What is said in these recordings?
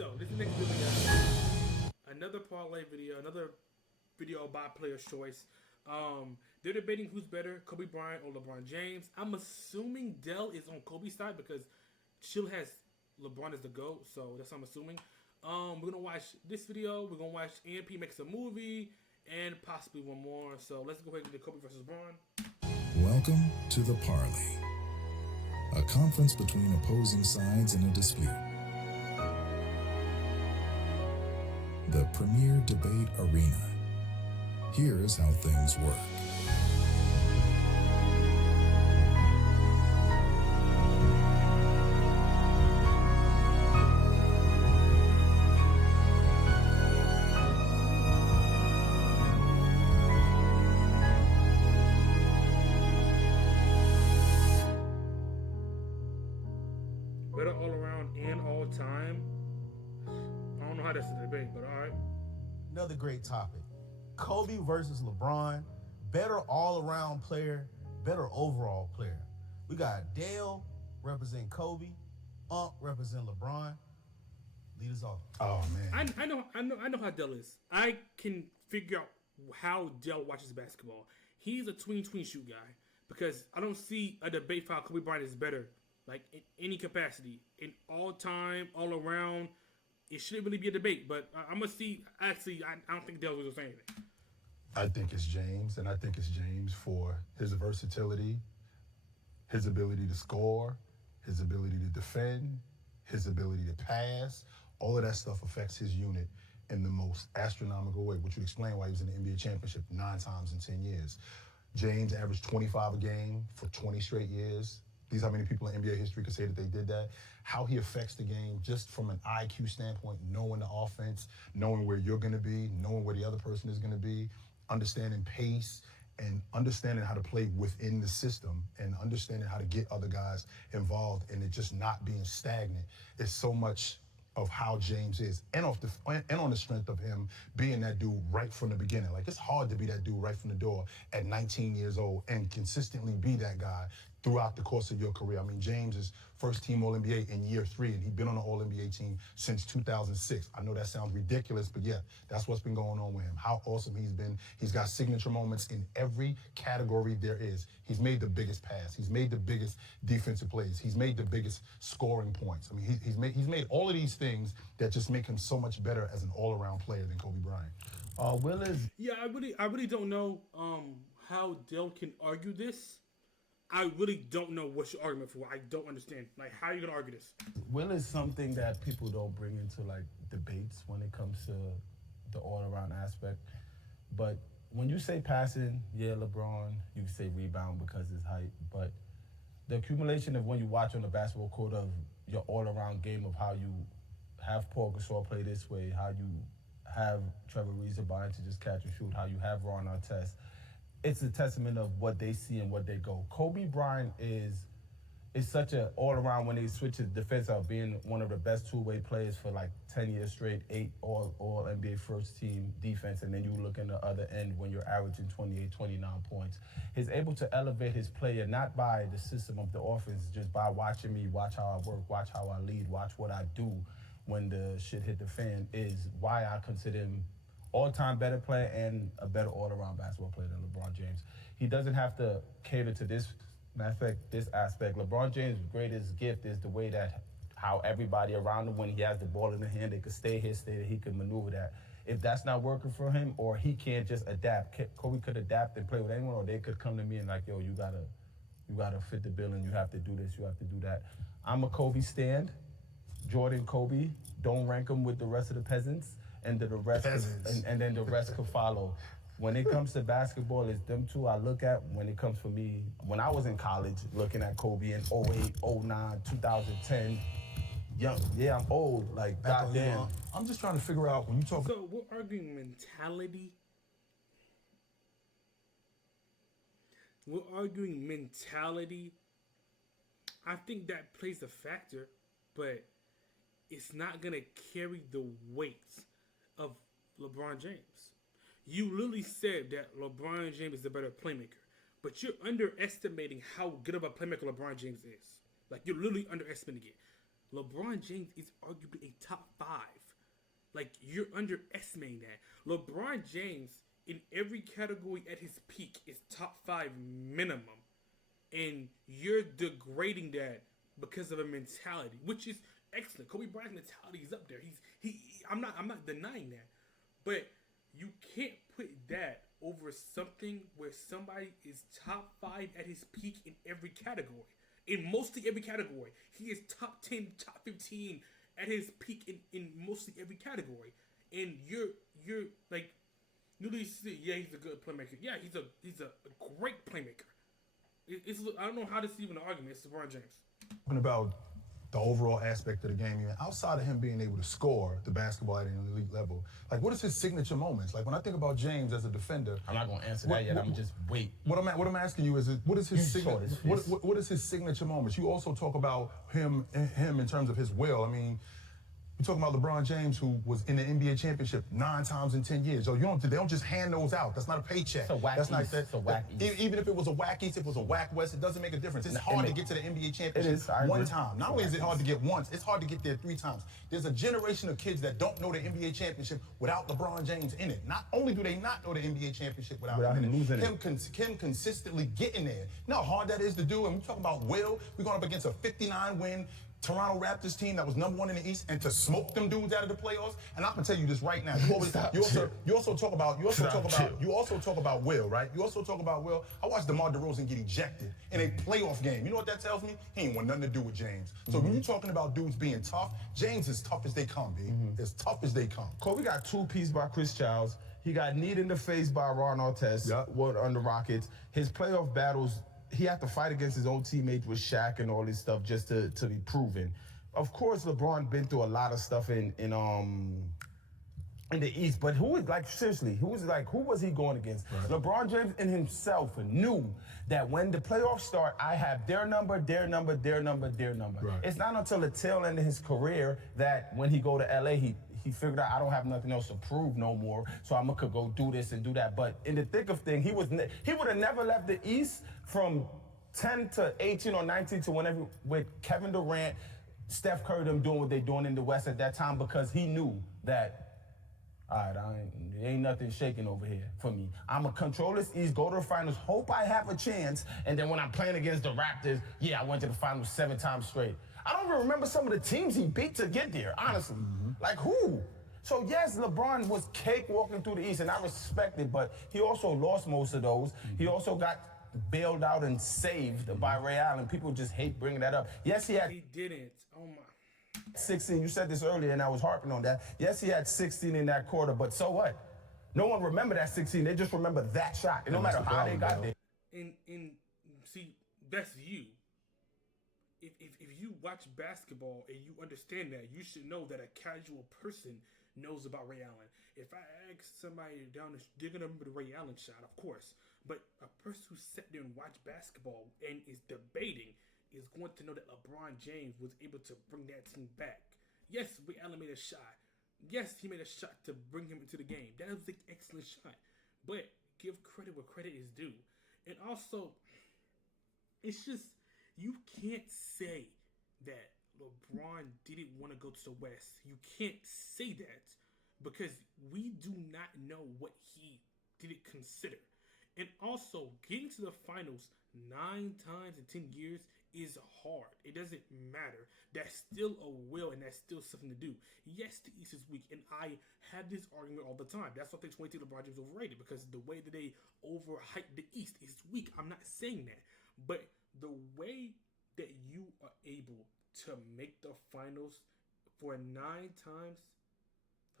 So this is the next video, guys. Another parlay video, another video by player's choice. They're debating who's better, Kobe Bryant or LeBron James. I'm assuming Dell is on Kobe's side because Chill has LeBron as the GOAT, so that's what I'm assuming. We're gonna watch this video. We're gonna watch AMP makes a movie and possibly one more. So let's go ahead and do Kobe versus LeBron. Welcome to the Parley, a conference between opposing sides in a dispute. The premier debate arena. Here's how things work. Better all around and all time. I don't know how that's a debate, but all right. Another great topic. Kobe versus LeBron. Better all-around player, better overall player. We got Dale represent Kobe, represent LeBron. Lead us off. Oh man, I know how Dell is. I can figure out how Dell watches basketball. He's a tween shoot guy because I don't see a debate for how Kobe Bryant is better, like in any capacity, in all time, all around. It shouldn't really be a debate, but I'm gonna see. Actually, I don't think Dell will say anything. I think it's James, and I think it's James for his versatility, his ability to score, his ability to defend, his ability to pass. All of that stuff affects his unit in the most astronomical way, which would explain why he was in the NBA championship 9 times in 10 years. James averaged 25 a game for 20 straight years. These how many people in NBA history could say that they did that. How he affects the game just from an IQ standpoint, knowing the offense, knowing where you're going to be, knowing where the other person is going to be, understanding pace and understanding how to play within the system and understanding how to get other guys involved and it just not being stagnant. It's so much of how James is and on the strength of him being that dude right from the beginning. Like, it's hard to be that dude right from the door at 19 years old and consistently be that guy throughout the course of your career. I mean, James is first team All-NBA in year 3, and he's been on the All-NBA team since 2006. I know that sounds ridiculous, but yeah, that's what's been going on with him. How awesome he's been. He's got signature moments in every category there is. He's made the biggest pass. He's made the biggest defensive plays. He's made the biggest scoring points. I mean, he's made all of these things that just make him so much better as an all-around player than Kobe Bryant. Yeah, I really don't know how Dell can argue this. I really don't know what's your argument for. I don't understand. Like, how are you gonna argue this? Will is something that people don't bring into like debates when it comes to the all-around aspect. But when you say passing, yeah, LeBron, you can say rebound because his height. But the accumulation of when you watch on the basketball court of your all-around game of how you have Paul Gasol play this way, how you have Trevor Ariza to just catch and shoot, how you have Ron Artest. It's a testament of what they see and what they go. Kobe Bryant is such an all-around when they switch his defense out, being one of the best two-way players for like 10 years straight, 8 all NBA first team defense, and then you look in the other end when you're averaging 28, 29 points. He's able to elevate his player not by the system of the offense, just by watching me, watch how I work, watch how I lead, watch what I do when the shit hit the fan, is why I consider him all-time better player and a better all-around basketball player than LeBron James. He doesn't have to cater to this aspect. LeBron James' greatest gift is the way that how everybody around him, when he has the ball in the hand, they could stay here, stay there, he could maneuver that. If that's not working for him or he can't just adapt, Kobe could adapt and play with anyone, or they could come to me and like, yo, you gotta fit the bill and you have to do this, you have to do that. I'm a Kobe stand. Jordan, Kobe, don't rank them with the rest of the peasants. And then the rest could follow. When it comes to basketball, it's them two I look at. When it comes for me, when I was in college, looking at Kobe in 08, 09, 2010, young, yeah, I'm old, like, goddamn. I'm just trying to figure out when you talk. So we're arguing mentality. I think that plays a factor, but it's not gonna carry the weight of LeBron James. You literally said that LeBron James is a better playmaker, but you're underestimating how good of a playmaker LeBron James is. Like, you're literally underestimating it. LeBron James is arguably a top 5 Like, you're underestimating that. LeBron James, in every category at his peak, is top 5 minimum. And you're degrading that because of a mentality, which is excellent. Kobe Bryant's mentality is up there. I'm not denying that. But you can't put that over something where somebody is top 5 at his peak in every category. In mostly every category. He is top 10, top 15 at his peak in mostly every category. And you're like, newly see, yeah, he's a good playmaker. Yeah, he's a great playmaker. I don't know how this is even an argument. It's LeBron James. Talking about the overall aspect of the game, even outside of him being able to score the basketball at an elite level, like what is his signature moments? Like when I think about James as a defender, I'm not gonna answer that yet. I'm just wait. What I'm asking you is what is his signature? What is his signature moments? You also talk about him in terms of his will. I mean, you're talking about LeBron James, who was in the NBA championship 9 times in 10 years. So they don't just hand those out. That's not a paycheck. It's a whack That's not East. It's a whack East. Even if it was a whack East, if it was a whack West, it doesn't make a difference. It's hard to get to the NBA championship It is. one time. Not only is it hard to get once, it's hard to get there 3 times. There's a generation of kids that don't know the NBA championship without LeBron James in it. Not only do they not know the NBA championship without him in losing it, him consistently getting there. You know how hard that is to do? And we're talking about will. We're going up against a 59-win Toronto Raptors team that was #1 in the East, and to smoke them dudes out of the playoffs. And I can tell you this right now. You also talk about will, right? You also talk about will. I watched DeMar DeRozan get ejected in a playoff game. You know what that tells me? He ain't want nothing to do with James. So when you're talking about dudes being tough, James is tough as they come, B. As tough as they come. Kobe got 2 pieces by Chris Childs. He got kneed in the face by Ron Artest on the Rockets. His playoff battles, he had to fight against his own teammates with Shaq and all this stuff just to be proven. Of course, LeBron been through a lot of stuff in the East, but who was he going against? Right. LeBron James in himself knew that when the playoffs start, I have their number. Right. It's not until the tail end of his career that when he go to LA, he figured out I don't have nothing else to prove no more, so I'm gonna go do this and do that. But in the thick of things, he would have never left the East from 10 to 18 or 19 to whenever with Kevin Durant, Steph Curry, them doing what they're doing in the West at that time, because he knew that, all right, there ain't nothing shaking over here for me. I'm going to control this East, go to the finals, hope I have a chance, and then when I'm playing against the Raptors, I went to the finals 7 times straight. I don't even remember some of the teams he beat to get there, honestly. Like who? So yes, LeBron was cakewalking through the East, and I respect it, but he also lost most of those. He also got bailed out and saved by Ray Allen. People just hate bringing that up. Yes, he didn't. Oh my. 16. You said this earlier, and I was harping on that. Yes, he had 16 in that quarter, but so what? No one remember that 16. They just remember that shot. And no matter how they got there. And see, that's you. If you watch basketball and you understand that, you should know that a casual person knows about Ray Allen. If I ask somebody down the street, they're gonna remember the Ray Allen shot, of course. But a person who sat there and watched basketball and is debating is going to know that LeBron James was able to bring that team back. Yes, Ray Allen made a shot. Yes, he made a shot to bring him into the game. That was an excellent shot. But give credit where credit is due. And also, it's just, you can't say that LeBron didn't want to go to the West. You can't say that because we do not know what he didn't consider. And also, getting to the finals 9 times in 10 years is hard. It doesn't matter. That's still a will, and that's still something to do. Yes, the East is weak, and I have this argument all the time. That's why I think 20 LeBron James is overrated, because the way that they overhype the East is weak. I'm not saying that. But the way that you are able to make the finals for 9 times,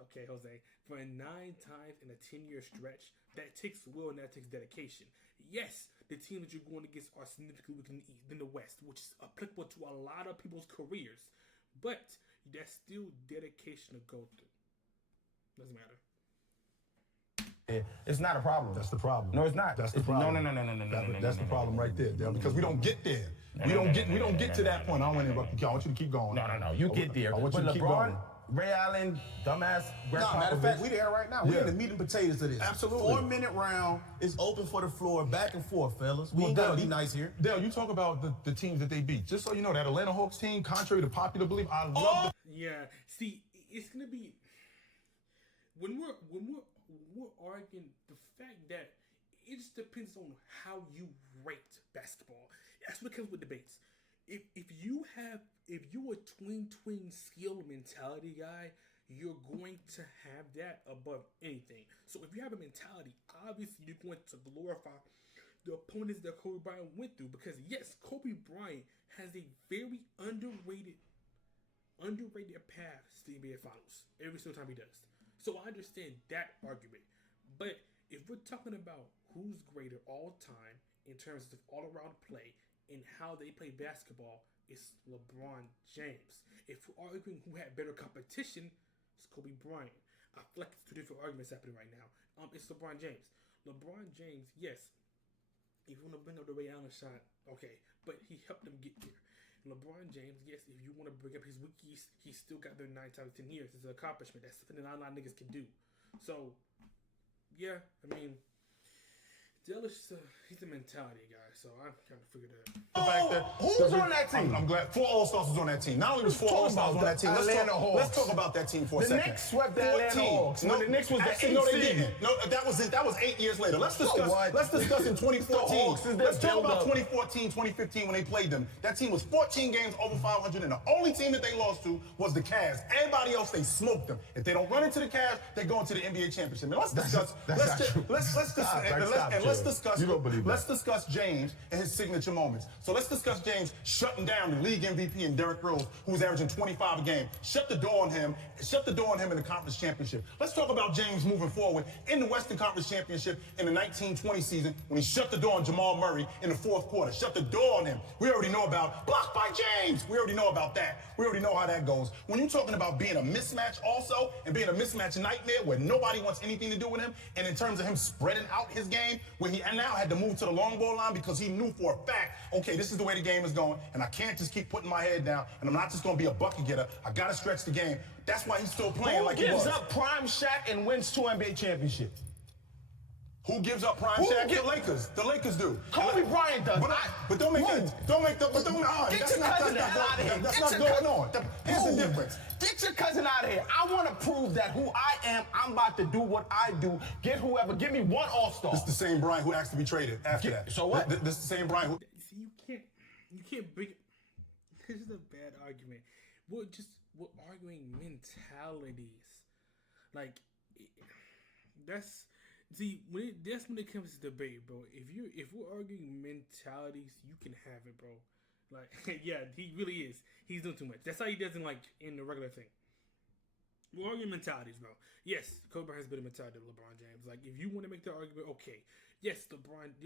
okay, Jose, for 9 times in a 10-year stretch, that takes will and that takes dedication. Yes, the teams that you're going against are significantly weaker than the West, which is applicable to a lot of people's careers. But that's still dedication to go through. Doesn't matter. It's not a problem. That's the problem. No, it's not. That's the problem. No. That's the problem right there, Dale, because we don't get there. We don't get to that point. I don't want to interrupt you. I want you to keep going. No. You get there. I want you to keep going. Ray Allen, dumbass. Matter of fact, we there right now. We in the meat and potatoes of this. Absolutely. 4-minute round is open for the floor, back and forth, fellas. We ain't gotta be nice here. Dale, you talk about the teams that they beat. Just so you know, that Atlanta Hawks team, contrary to popular belief, I love Yeah, see, it's gonna be when we're arguing the fact that it just depends on how you rate basketball. That's what comes with debates. If you're a tween skill mentality guy, you're going to have that above anything. So if you have a mentality, obviously you're going to glorify the opponents that Kobe Bryant went through, because yes, Kobe Bryant has a very underrated path to the NBA Finals every single time he does. So I understand that argument. But if we're talking about who's greater all time in terms of all around play and how they play basketball, it's LeBron James. If we're arguing who had better competition, it's Kobe Bryant. I feel like it's two different arguments happening right now. It's LeBron James. LeBron James, yes, if you want to bring up the Ray Allen shot, okay, but he helped them get there. LeBron James, yes, if you want to bring up his wikis, he still got there 9 times 10 years. It's an accomplishment. That's something that not a lot of niggas can do. So, yeah, I mean, Dell is he's a mentality guy, so I'm trying to figure that out. Who was on that team? I'm glad 4 All-Stars was on that team. Not only was 4 All-Stars on that team, let's talk about that team for a second. The Knicks swept the Atlanta Hawks. No, the Knicks was actually, no, they didn't. No, that was it. That was 8 years later. Let's discuss in 2014. Let's talk about 2014, 2015 when they played them. That team was 14 games over 500, and the only team that they lost to was the Cavs. Everybody else, they smoked them. If they don't run into the Cavs, they go into the NBA championship. Now, let's discuss. Let's discuss James and his signature moments. So let's discuss James shutting down the league MVP and Derrick Rose, who was averaging 25 a game. Shut the door on him in the conference championship. Let's talk about James moving forward in the Western Conference Championship in the 1920 season when he shut the door on Jamal Murray in the fourth quarter. Shut the door on him. We already know about blocked by James. We already know about that. We already know how that goes. When you're talking about being a mismatch also and being a mismatch nightmare where nobody wants anything to do with him, and in terms of him spreading out his game, where he now had to move to the long ball line because he knew for a fact, okay, this is the way the game is going, and I can't just keep putting my head down, and I'm not just going to be a bucket getter. I got to stretch the game. That's why he's still playing like he was. Who gives up prime Shaq and wins 2 NBA championships? Who gives up prime Shaq? The Lakers. The Lakers do. Kobe Bryant does. But don't make that. That's not going on. Here's the difference. Get your cousin out of here. I want to prove that who I am, I'm about to do what I do. Get whoever. Give me 1 All-Star. This is the same Bryant who asked to be traded after that. So what? This is the same Bryant who... See, you can't bring... This is a bad argument. We're arguing mentalities. Like, that's... See, that's when it comes to debate, bro. If we're arguing mentalities, you can have it, bro. Like, yeah, he really is. He's doing too much. That's how he doesn't like in the regular thing. We're arguing mentalities, bro. Yes, Kobe Bryant has better mentality than LeBron James. Like, if you want to make the argument, okay. Yes, Kobe Bryant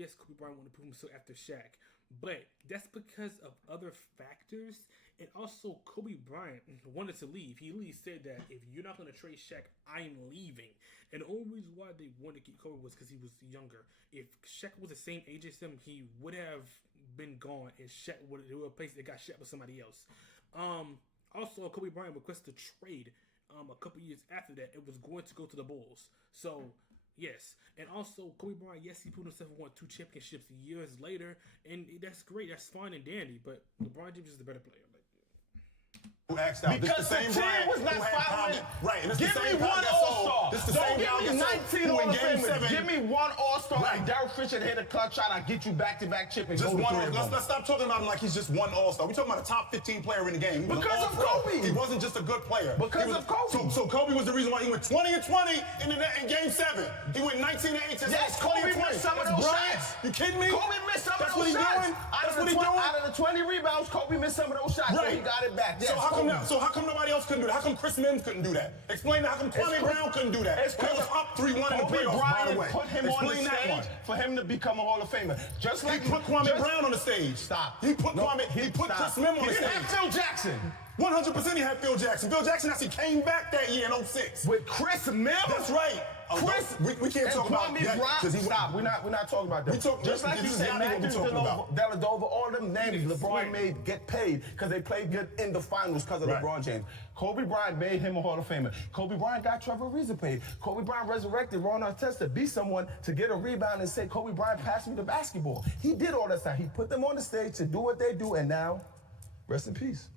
wanted to prove himself after Shaq. But that's because of other factors. And also, Kobe Bryant wanted to leave. He literally said that if you're not going to trade Shaq, I'm leaving. And the only reason why they wanted to keep Kobe was because he was younger. If Shaq was the same age as him, he would have been gone, and Shaq would have replaced. They got Shaq with somebody else. Also, Kobe Bryant requested a trade a couple years after that. It was going to go to the Bulls. So, yes. And also, Kobe Bryant, yes, he put himself and won 2 championships years later. And that's great. That's fine and dandy. But LeBron James is the better player. Who asked out. Because the team was not following. Right, and it's give the same me 1 All-Star. Don't give me 19 All-Stars. Give me 1 All-Star. Right. Like Derek Fisher hit a clutch shot. I get you back-to-back chip and just go to one. 3 of them. Let's stop talking about him like he's just 1 All-Star. We're talking about a top 15 player in the game. Because of Kobe. He wasn't just a good player. Because of Kobe. So Kobe was the reason why he went 20-20 in Game 7. He went 19-8. Yes, Kobe missed some of those shots. You kidding me? Kobe missed some of those shots. That's what he's doing. Out of the 20 rebounds, Kobe missed some of those shots. Right. So he got it back. Yes, so how come nobody else couldn't do that? How come Chris Mims couldn't do that? Explain that. How come Kwame Brown couldn't do that? It's because up 3-1 in the playoffs, by the way. Put him on the stage for him to become a Hall of Famer. Just like he put Kwame Brown on the stage. Stop. He put Chris Mims on the stage. He had Phil Jackson. 100% he had Phil Jackson. Phil Jackson actually came back that year in 06. With Chris Mims? That's right. We can't talk about that. Stop. We're not talking about that. Just like you said, Matthew Dellavedova, all them names LeBron made get paid because they played good in the finals because of LeBron James. Kobe Bryant made him a Hall of Famer. Kobe Bryant got Trevor Ariza paid. Kobe Bryant resurrected Ron Artest to be someone to get a rebound and say, Kobe Bryant passed me the basketball. He did all that stuff. He put them on the stage to do what they do, and now, rest in peace.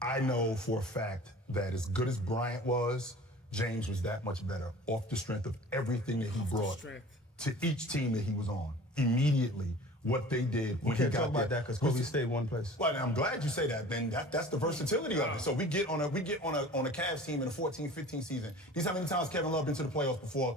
I know for a fact that as good as Bryant was, James was that much better off the strength of everything that he brought strength. to each team that he was on. Immediately, what they did when We he can't got talk about there that because was- Kobe stayed one place. Well, I'm glad you say that. Then that's the versatility of it. So we get on a Cavs team in the 14-15 season. These how many times Kevin Love been to the playoffs before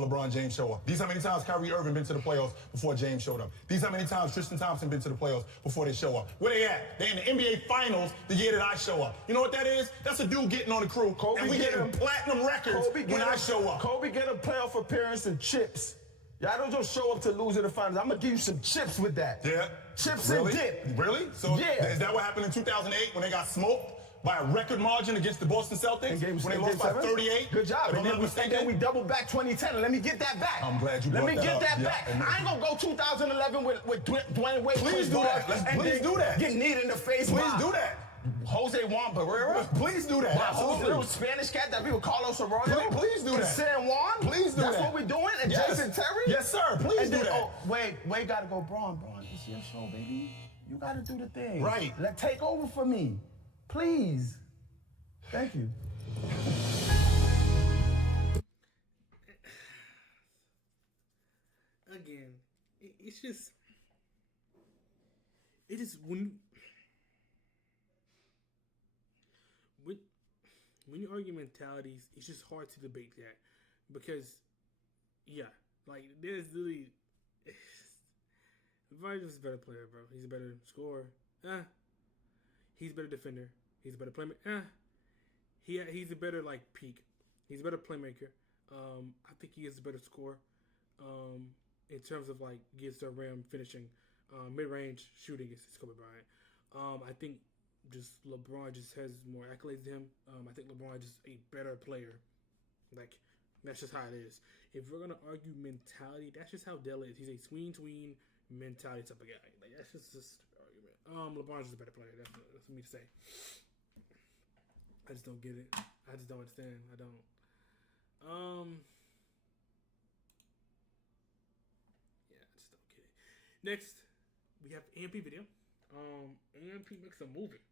LeBron James showed up. These how many times Kyrie Irving been to the playoffs before James showed up. These how many times Tristan Thompson been to the playoffs before they show up. Where they at? They in the NBA Finals the year that I show up. You know what that is? That's a dude getting on the crew, and we getting platinum records when I show up. Kobe get a playoff appearance and chips. Y'all don't just show up to lose in the finals. I'm gonna give you some chips with that. Yeah. Chips Really? and dip. Really? So Yeah. is that what happened in 2008 when they got smoked by a record margin against the Boston Celtics? In game, when they in lost game by 7? 38? Good job. If I'm And not then, mistaken? we doubled back 2010. Let me get that back. I'm glad you Let brought me that get up. that Yeah, back. and- I ain't gonna go 2011 with Dwayne Wade. Please do that. Please do that. Get kneed in the face. Please by do that. Jose Juan Barrera. Please do that. That whole little Absolutely. Spanish cat that people Carlos Arroyo. Please do and that. San Juan. Please do That's that. what we're doing. And Yes. Jason Terry. Yes, sir. Please And do then, that. Oh, Wade gotta go. Braun, it's your show, baby. You gotta do the thing. Right. Take over for me, please. Thank you. Again, it's just it is when you argue mentalities, it's just hard to debate that because like there's really LeBron is a better player, bro. He's a better scorer. He's a better defender. He's a better playmaker. He's a better like peak. He's a better playmaker. I think he is a better scorer. In terms of like gets the rim finishing, mid-range shooting is Kobe Bryant. I think just LeBron just has more accolades than him. I think LeBron is just a better player. Like that's just how it is. If we're gonna argue mentality, that's just how Dell is. He's a tween mentality type of guy. Like that's just the argument. LeBron's just a better player. That's for me to say. I just don't get it. I just don't understand. I don't. Yeah, I just don't get it. Next, we have AMP video. AMP makes a movie.